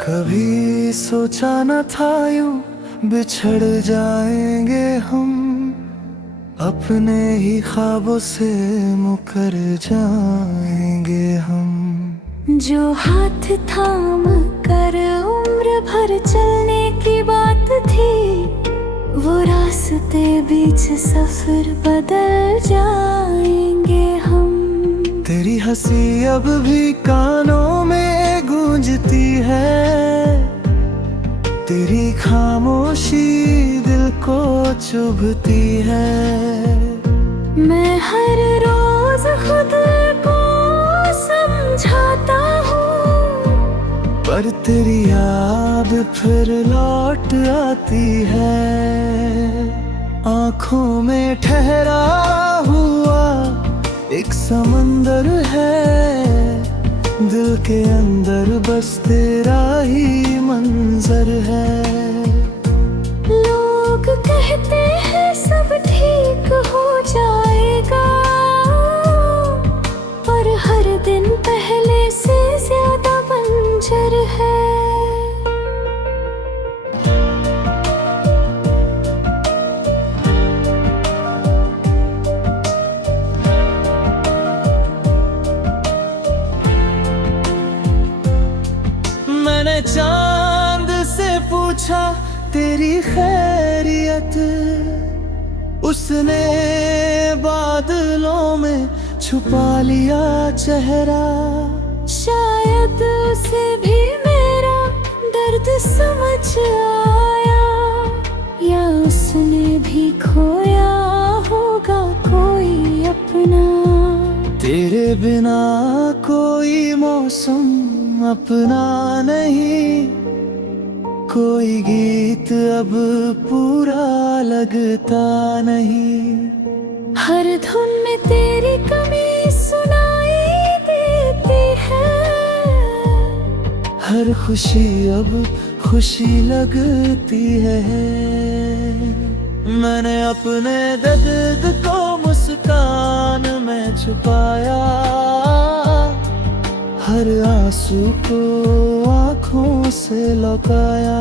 कभी सोचा न था यूं बिछड़ जाएंगे हम, अपने ही ख्वाबों से मुकर जाएंगे हम। जो हाथ थाम कर उम्र भर चलने की बात थी, वो रास्ते बीच सफर बदल जाएंगे हम। तेरी हंसी अब भी कानों में गूंजती है, तेरी खामोशी दिल को चुभती है। मैं हर रोज खुद को समझाता हूँ, पर तेरी याद फिर लौट आती है। आँखों में ठहरा हुआ एक समंदर है, दिल के अंदर बस तेरा ही मंजर है। लोग कहते हैं सब ठीक हो जाएगा, पर हर दिन पहले से ज्यादा बंजर है। मैंने चांद से पूछा तेरी खैरियत, उसने बादलों में छुपा लिया चेहरा। शायद उसे भी मेरा दर्द समझ आया, या उसने भी खोया होगा कोई अपना। तेरे बिना कोई मौसम अपना नहीं, कोई गीत अब पूरा लगता नहीं। हर धुन में तेरी कमी सुनाई देती है, हर खुशी अब खुशी लगती है। मैंने अपने दर्द को मुस्कान में छुपाया, हर आंसू को आँखों से लौकाया।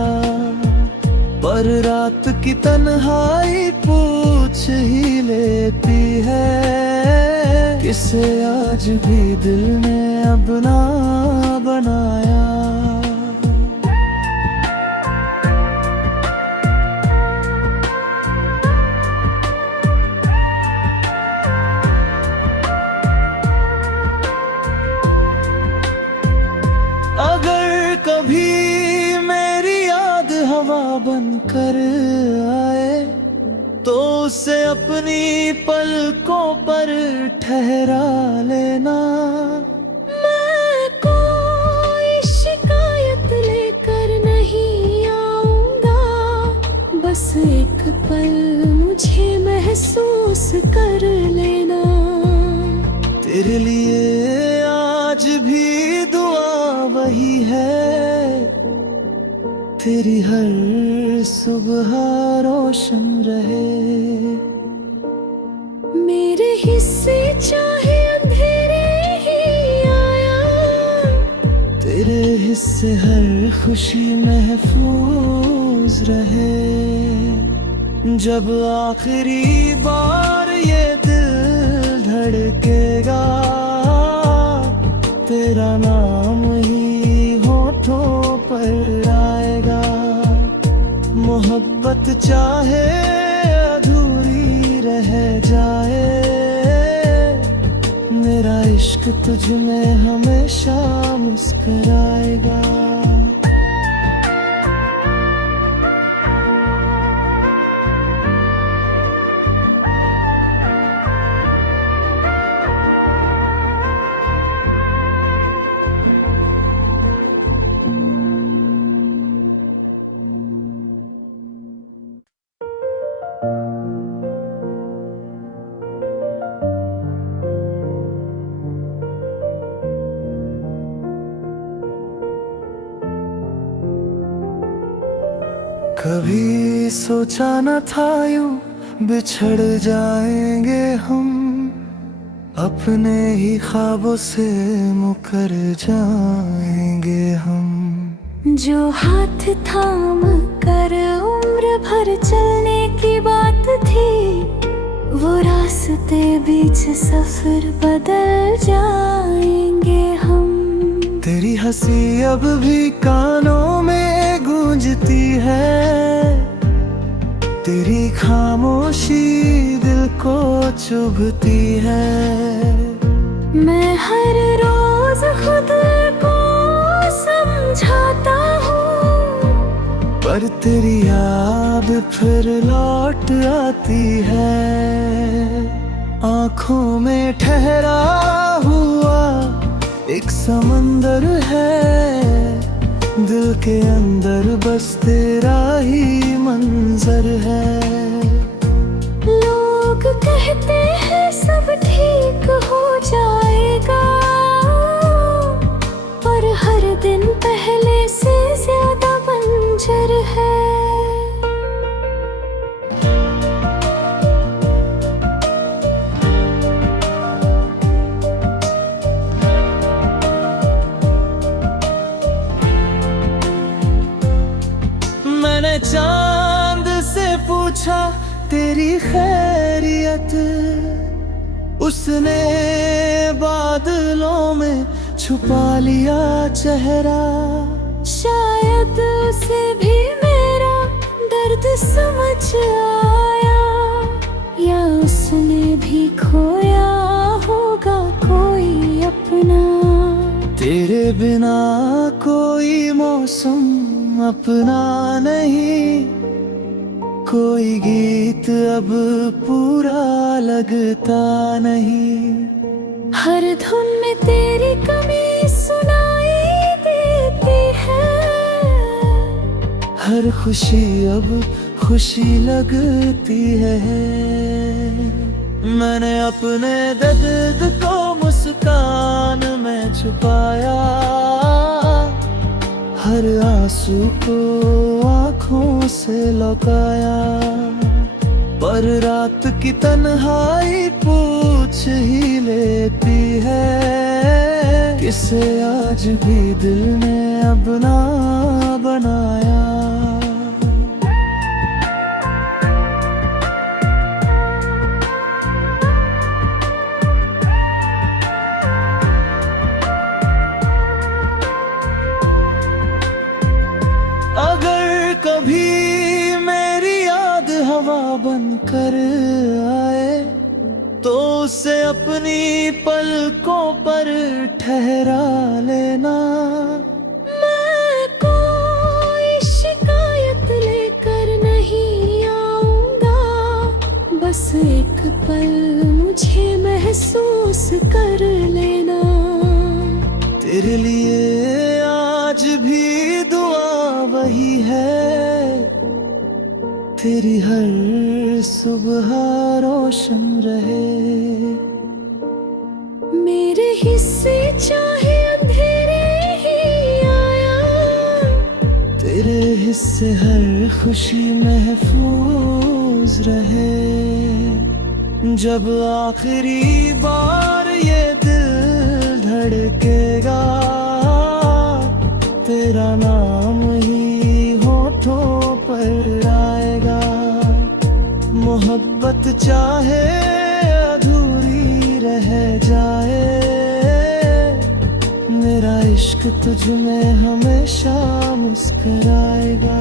पर रात की तन्हाई पूछ ही लेती है, किसे आज भी दिल ने अपना बनाया। अगर कभी मेरी याद हवा बनकर आए, तो उसे अपनी पलकों पर ठहरा लेना। मैं कोई शिकायत लेकर नहीं आऊंगा, बस एक पल मुझे महसूस कर लेना। तेरे लिए आज भी दुआ वही है, तेरी हर सुबह रोशन रहे। मेरे हिस्से चाहे अंधेरे ही आया, तेरे हिस्से हर खुशी महफूज रहे। जब आखिरी बार ये दिल धड़केगा, तेरा नाम ही होठों पर आएगा। मोहब्बत चाहे अधूरी रह जाए, मेरा इश्क तुझ में हमेशा मुस्कुराएगा। कभी सोचा न था यूं बिछड़ जाएंगे हम, अपने ही ख्वाबों से मुकर जाएंगे हम। जो हाथ थाम कर उम्र भर चलने की बात थी, वो रास्ते बीच सफर बदल जाएंगे हम। तेरी हंसी अब भी कानों में गूंजती है, तेरी खामोशी दिल को चुभती है। मैं हर रोज खुद को समझाता हूँ, पर तेरी याद फिर लौट आती है। आँखों में ठहरा हुआ एक समंदर है, दिल के अंदर बस तेरा ही मंजर है। लोग कहते हैं सब ठीक हो जाएगा, पर हर दिन पहले से ज्यादा बंजर है। मैंने चांद से पूछा तेरी खैरियत, उसने बादलों में छुपा लिया चेहरा। शायद उसे भी मेरा दर्द समझ आया, या उसने भी खोया होगा कोई अपना। तेरे बिना कोई मौसम अपना नहीं, कोई गीत अब पूरा लगता नहीं। हर धुन में तेरी कमी सुनाई देती है, हर खुशी अब खुशी लगती है। मैंने अपने दर्द को मुस्कान में छुपाया, हर आंसू को आँखों से लौकाया। पर रात की तन्हाई पूछ ही लेती है, किसे आज भी दिल ने अपना बनाया। अगर कभी मेरी याद हवा बनकर आए, तो उसे अपनी पलकों पर ठहरा लेना। मैं कोई शिकायत लेकर नहीं आऊंगा, बस एक पल मुझे महसूस कर लेना। तेरे लिए आज भी दुआ वही है, तेरी हर सुबह रोशन रहे। मेरे हिस्से चाहे अंधेरे ही आया, तेरे हिस्से हर खुशी महफूज रहे। जब आखिरी बार ये दिल धड़केगा, तेरा नाम ही होठों पर आएगा। मोहब्बत चाहे अधूरी रह जाए, मेरा इश्क तुझ में हमेशा मुस्कुराएगा।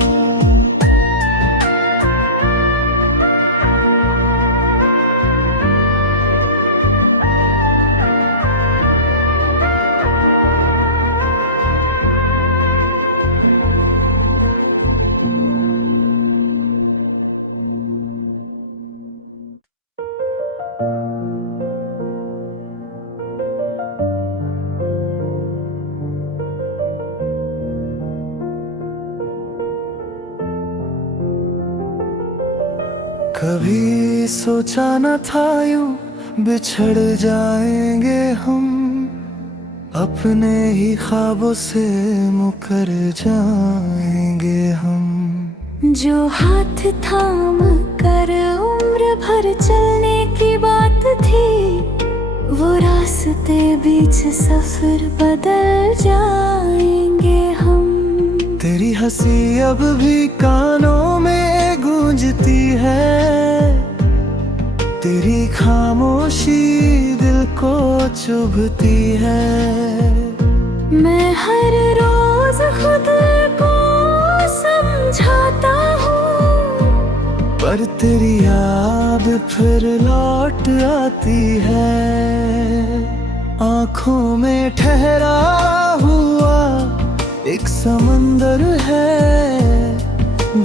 कभी सोचा न था यूं बिछड़ जाएंगे हम, अपने ही ख्वाबों से मुकर जाएंगे हम। जो हाथ थाम कर उम्र भर चलने की बात थी, वो रास्ते बीच सफर बदल जाएंगे हम। तेरी हंसी अब भी कानों में गूंजती है, तेरी खामोशी दिल को चुभती है। मैं हर रोज खुद को समझाता हूँ, पर तेरी याद फिर लौट आती है। आँखों में ठहरा हुआ एक समंदर है,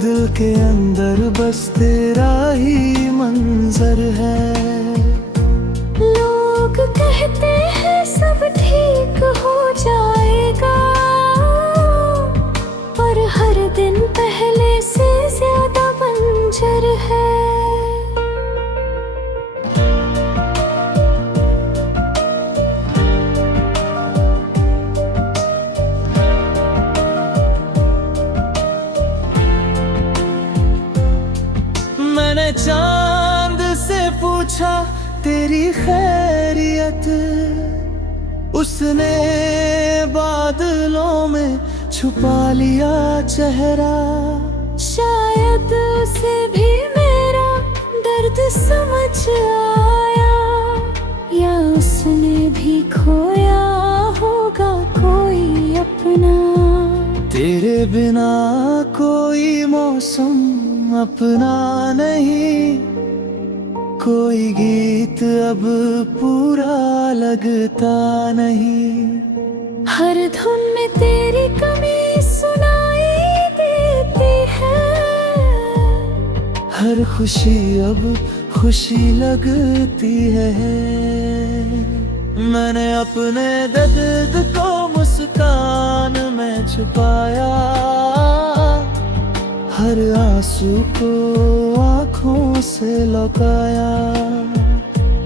दिल के अंदर बस तेरा ही मंजर है। लोग कहते हैं सब ठीक हो जाएगा, पर हर दिन पहले से ज्यादा बंजर है। मैंने चांद से पूछा तेरी खैरियत, उसने बादलों में छुपा लिया चेहरा। शायद उसे भी मेरा दर्द समझ आया, या उसने भी खोया होगा कोई अपना। तेरे बिना कोई मौसम अपना नहीं, कोई गीत अब पूरा लगता नहीं। हर धुन में तेरी कमी सुनाई देती है, हर खुशी अब खुशी लगती है। मैंने अपने दर्द को मुस्कान में छुपाया, हर आंसू को आँखों से लौकाया।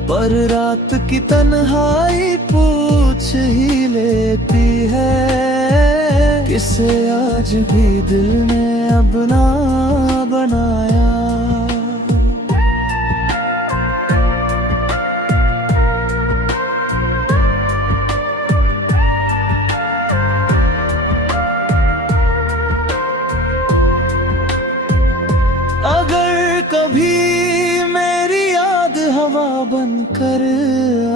पर रात की तन्हाई पूछ ही लेती है, किसे आज भी दिल ने अपना बनाया। अगर कभी मेरी याद हवा बनकर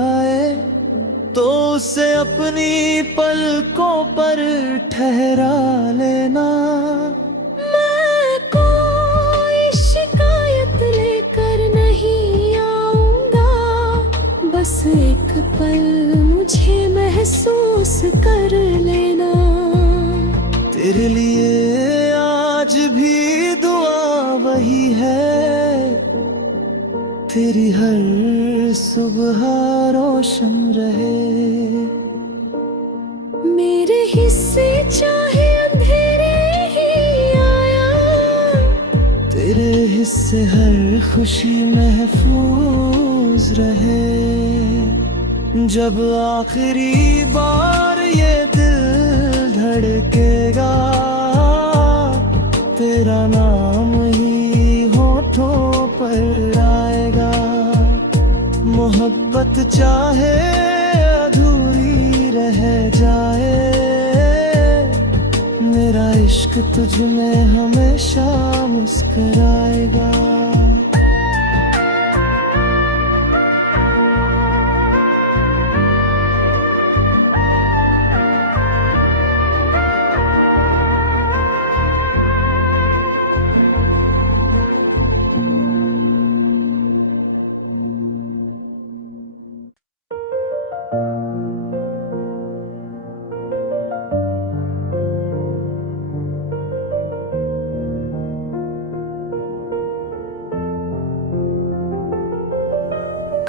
आए, तो उसे अपनी पलकों पर ठहरा लेना। मैं कोई शिकायत लेकर नहीं आऊंगा, बस एक पल मुझे महसूस कर लेना। तेरे लिए आज भी दुआ वही है, तेरी हर सुबह रोशन रहे। मेरे हिस्से चाहे अंधेरे ही आया, तेरे हिस्से हर खुशी महफूज रहे। जब आखिरी बार ये दिल धड़केगा, तेरा नाम ही होठों पर आएगा। मोहब्बत चाहे अधूरी रह जाए, मेरा इश्क तुझ में हमेशा मुस्कुराएगा।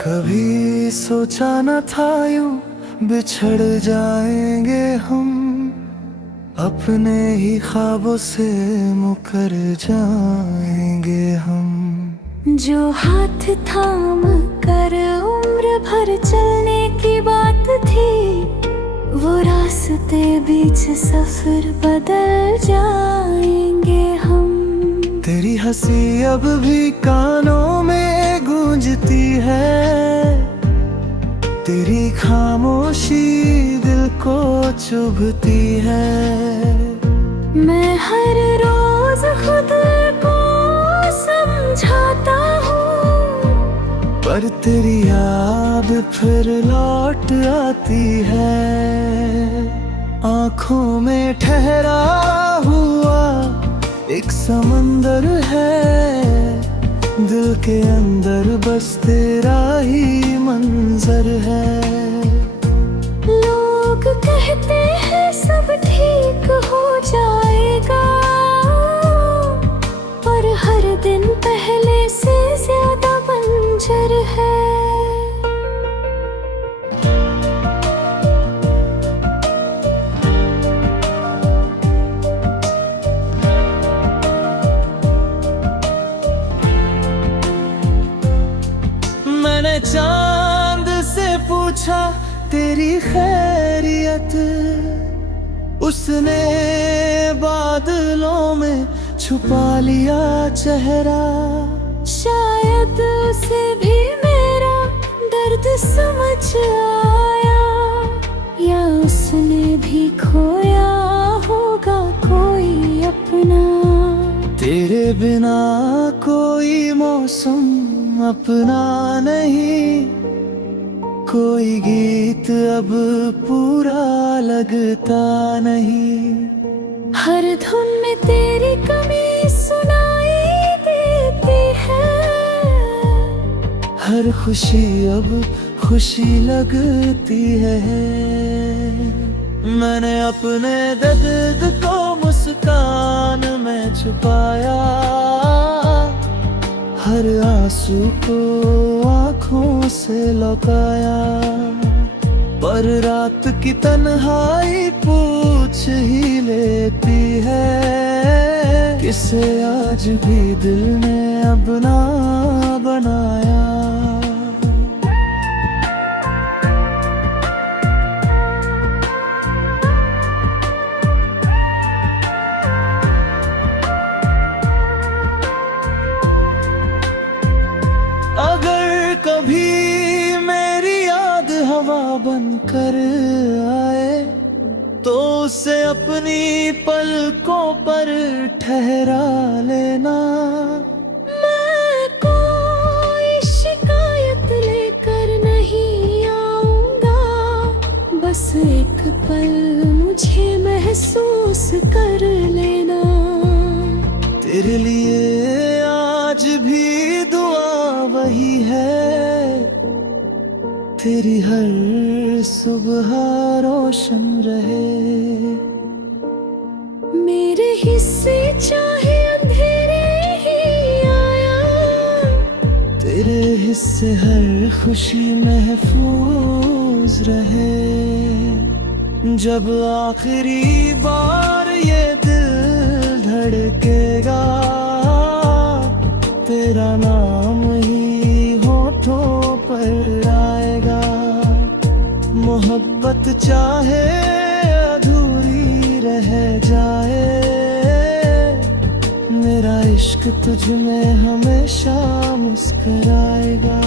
कभी सोचा न था यूं बिछड़ जाएंगे हम, अपने ही ख्वाबों से मुकर जाएंगे हम। जो हाथ थाम कर उम्र भर चलने की बात थी, वो रास्ते बीच सफर बदल जाएंगे हम। तेरी हंसी अब भी कानों में गूंजती है, तेरी खामोशी दिल को चुभती है। मैं हर रोज खुद को समझाता हूँ, पर तेरी याद फिर लौट आती है। आँखों में ठहरा हुआ एक समंदर है, दिल के अंदर बस तेरा ही मंजर है। लोग कहते हैं सब ठीक हो जाएगा, पर हर दिन पहले से ज्यादा बंजर है। मैंने चांद से पूछा तेरी खैरियत, उसने बादलों में छुपा लिया चेहरा। शायद उसे भी मेरा दर्द समझ आया, या उसने भी खोया होगा कोई अपना। तेरे बिना कोई मौसम अपना नहीं, कोई गीत अब पूरा लगता नहीं। हर धुन में तेरी कमी सुनाई देती है, हर खुशी अब खुशी लगती है। मैंने अपने दर्द को मुस्कान में छुपाया, हर आंसू को आँखों से लौटाया। पर रात की तन्हाई पूछ ही लेती है, किसे आज भी दिल ने अपना बनाया। अगर कभी मेरी याद हवा बनकर आए, तो उसे अपनी पलकों पर ठहरा लेना। मैं कोई शिकायत लेकर नहीं आऊंगा, बस एक पल मुझे महसूस कर लेना। तेरे लिए आज भी दुआ वही है, तेरी हर सुबह रोशन रहे। मेरे हिस्से चाहे अंधेरे ही आया, तेरे हिस्से हर खुशी महफूज रहे। जब आखिरी बार ये दिल धड़केगा, तेरा नाम ही होठों पर आएगा। मोहब्बत चाहे अधूरी रह जाए, मेरा इश्क तुझ में हमेशा मुस्कुराएगा।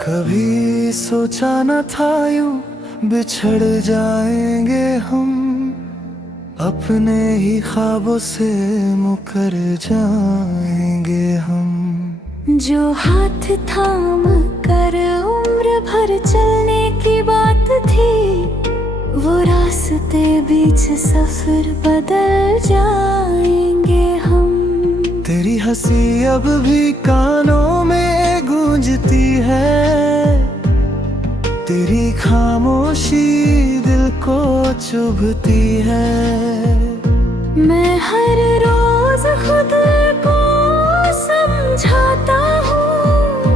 कभी सोचा न था यूं बिछड़ जाएंगे हम, अपने ही ख्वाबों से मुकर जाएंगे हम। जो हाथ थाम कर उम्र भर चलने की बात थी, वो रास्ते बीच सफर बदल जाएंगे हम। तेरी हंसी अब भी कानों में गूंजती है, तेरी खामोशी दिल को चुभती है। मैं हर रोज खुद को समझाता हूँ,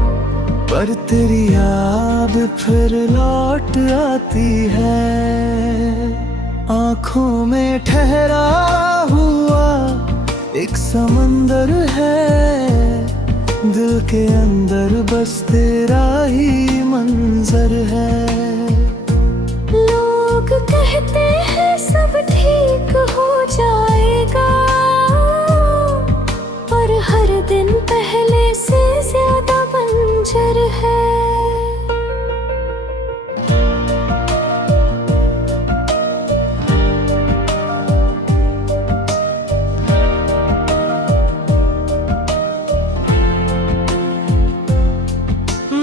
पर तेरी याद फिर लौट आती है। आँखों में ठहरा हुआ एक समंदर है, दिल के अंदर बस तेरा ही मंजर है। लोग कहते हैं सब ठीक हो जाएगा, पर हर दिन पहले से ज्यादा बंजर है।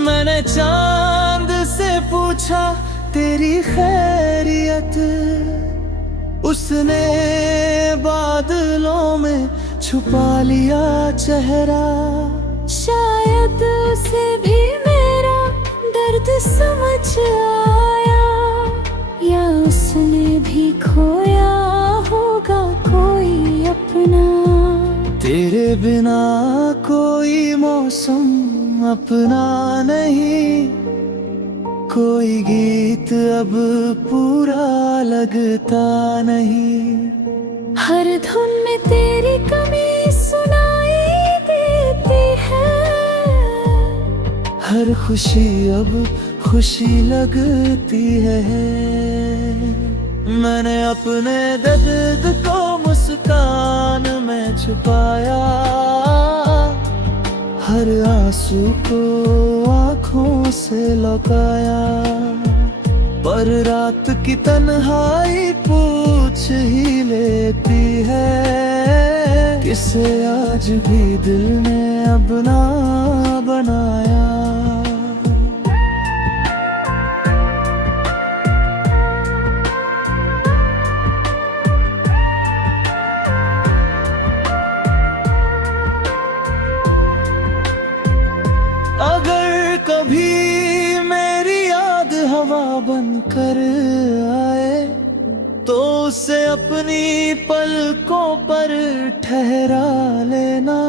मैंने चांद से पूछा तेरी खैरियत, उसने बादलों में छुपा लिया चेहरा। शायद उसे भी मेरा दर्द समझ आया, या उसने भी खोया होगा कोई अपना। तेरे बिना कोई मौसम अपना नहीं, कोई गीत अब पूरा लगता नहीं। हर धुन में तेरी कमी सुनाई देती है, हर खुशी अब खुशी लगती है। मैंने अपने दर्द को मुस्कान में छुपाया, हर आंसू को आँखों से लौटाया। पर रात की तन्हाई पूछ ही लेती है, किसे आज भी दिल ने अपना बनाया। अगर कभी मेरी याद हवा बनकर आए, तो उसे अपनी पलकों पर ठहरा लेना।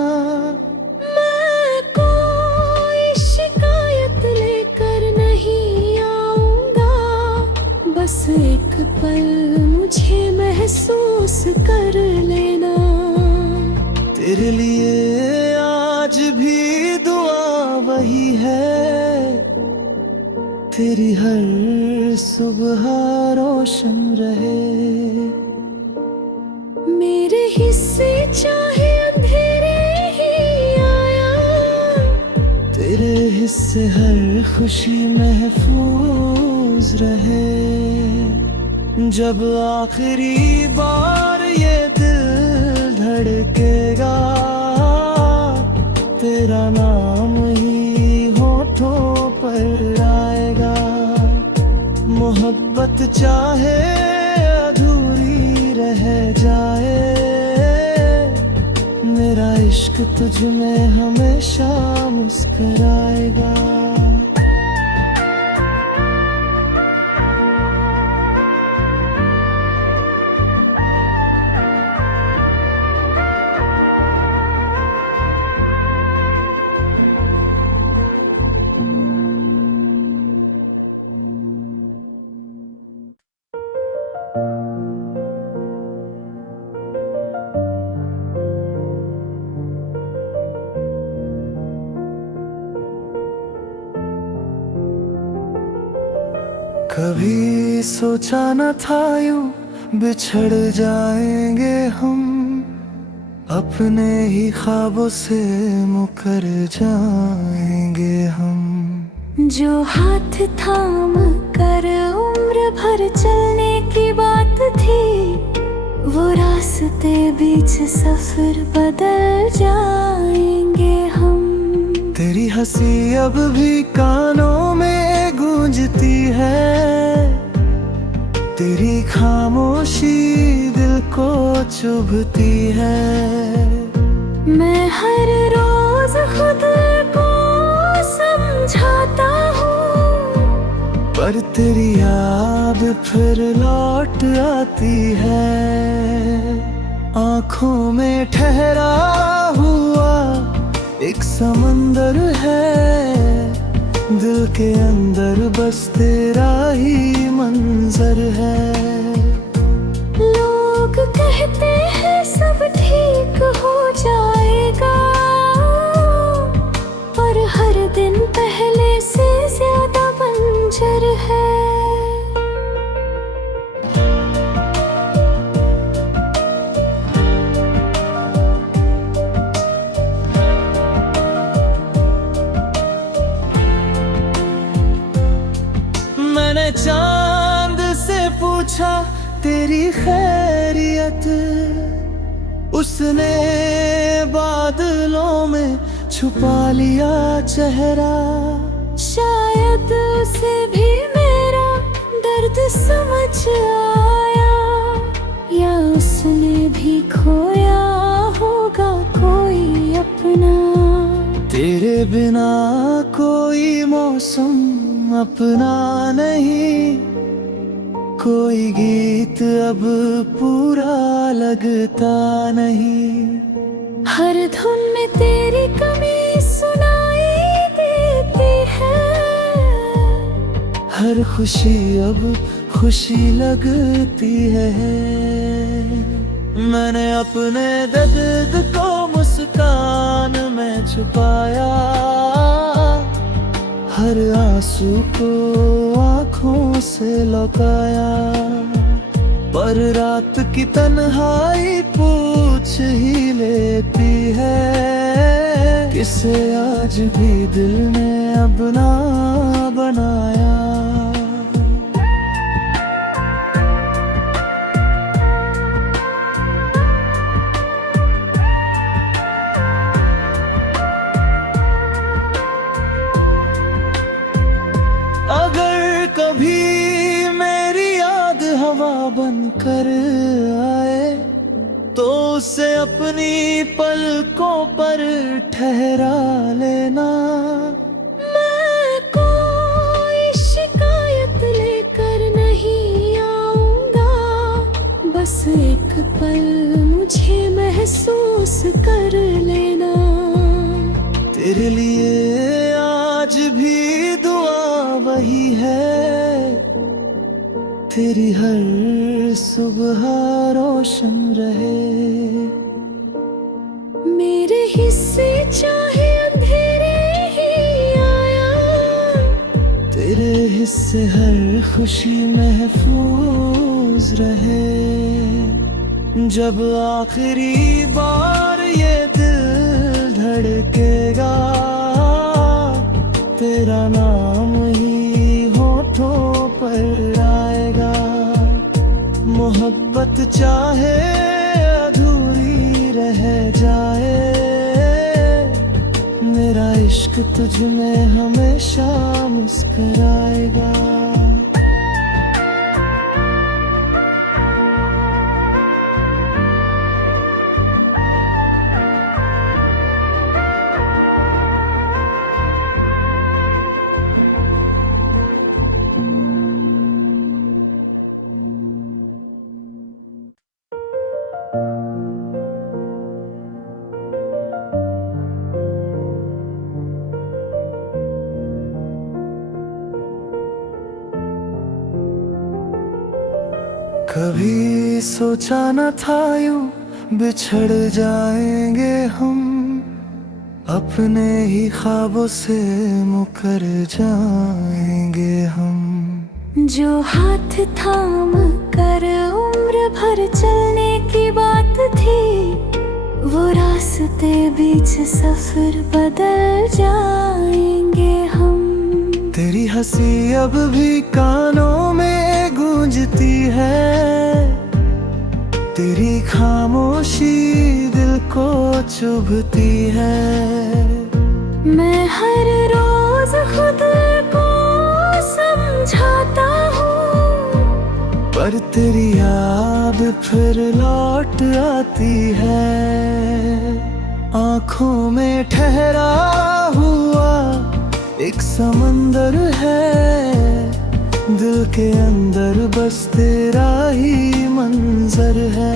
मैं कोई शिकायत लेकर नहीं आऊंगा, बस एक पल मुझे महसूस कर लेना। तेरे लिए आज भी दुआ वही है, तेरी हर सुबह रोशन रहे। मेरे हिस्से चाहे अंधेरे ही आया, तेरे हिस्से हर खुशी महफूज रहे। जब आखिरी बार ये दिल धड़केगा, तेरा नाम ही होठों पर आएगा। मोहब्बत चाहे अधूरी रह जाए, मेरा इश्क तुझ में हमेशा मुस्कुराएगा। कभी सोचा न था यूं बिछड़ जाएंगे हम, अपने ही ख्वाबों से मुकर जाएंगे हम। जो हाथ थाम कर उम्र भर चलने की बात थी, वो रास्ते बीच सफर बदल जाएंगे हम। तेरी हंसी अब भी कानों में गूंजती है, तेरी खामोशी दिल को चुभती है। मैं हर रोज खुद को समझाता हूँ, पर तेरी याद फिर लौट आती है। आँखों में ठहरा हुआ एक समंदर है, दिल के अंदर बस तेरा ही मंजर है। लोग कहते हैं सब ठीक हो जाएगा, पर हर दिन पहले से ज्यादा बंजर है। मैंने चांद से पूछा तेरी खैरियत, उसने बादलों में छुपा लिया चेहरा। शायद उसे भी मेरा दर्द समझ आया, या उसने भी खोया होगा कोई अपना। तेरे बिना कोई मौसम अपना नहीं, कोई गीत अब पूरा लगता नहीं। हर धुन में तेरी कमी सुनाई देती है, हर खुशी अब खुशी लगती है। मैंने अपने दर्द को मुस्कान में छुपाया, हर आंसू को आँखों से लौटाया। पर रात की तन्हाई पूछ ही लेती है, किसे आज भी दिल ने अपना बनाया। अगर कभी मेरी याद हवा बनकर आए, तो उसे अपनी पलकों पर ठहरा लेना। मैं कोई शिकायत लेकर नहीं आऊंगा, बस एक पल मुझे महसूस कर लेना। तेरे लिए आज भी दुआ वही है, तेरी हर सुबह रोशन रहे। मेरे हिस्से चाहे अंधेरे ही आया, तेरे हिस्से हर खुशी महफूज रहे। जब आखिरी बार ये दिल धड़केगा, तेरा नाम ही होठों पर आएगा। मोहब्बत चाहे अधूरी रह जाए, मेरा इश्क तुझ में हमेशा मुस्कुराएगा। कभी सोचा न था यूं बिछड़ जाएंगे हम, अपने ही ख्वाबों से मुकर जाएंगे हम। जो हाथ थाम कर उम्र भर चलने की बात थी, वो रास्ते बीच सफर बदल जाएंगे हम। तेरी हंसी अब भी कानों में गूंजती है, तेरी खामोशी दिल को चुभती है। मैं हर रोज खुद को समझाता हूँ, पर तेरी याद फिर लौट आती है। आँखों में ठहरा हुआ एक समंदर है, दिल के अंदर बस तेरा ही मंजर है।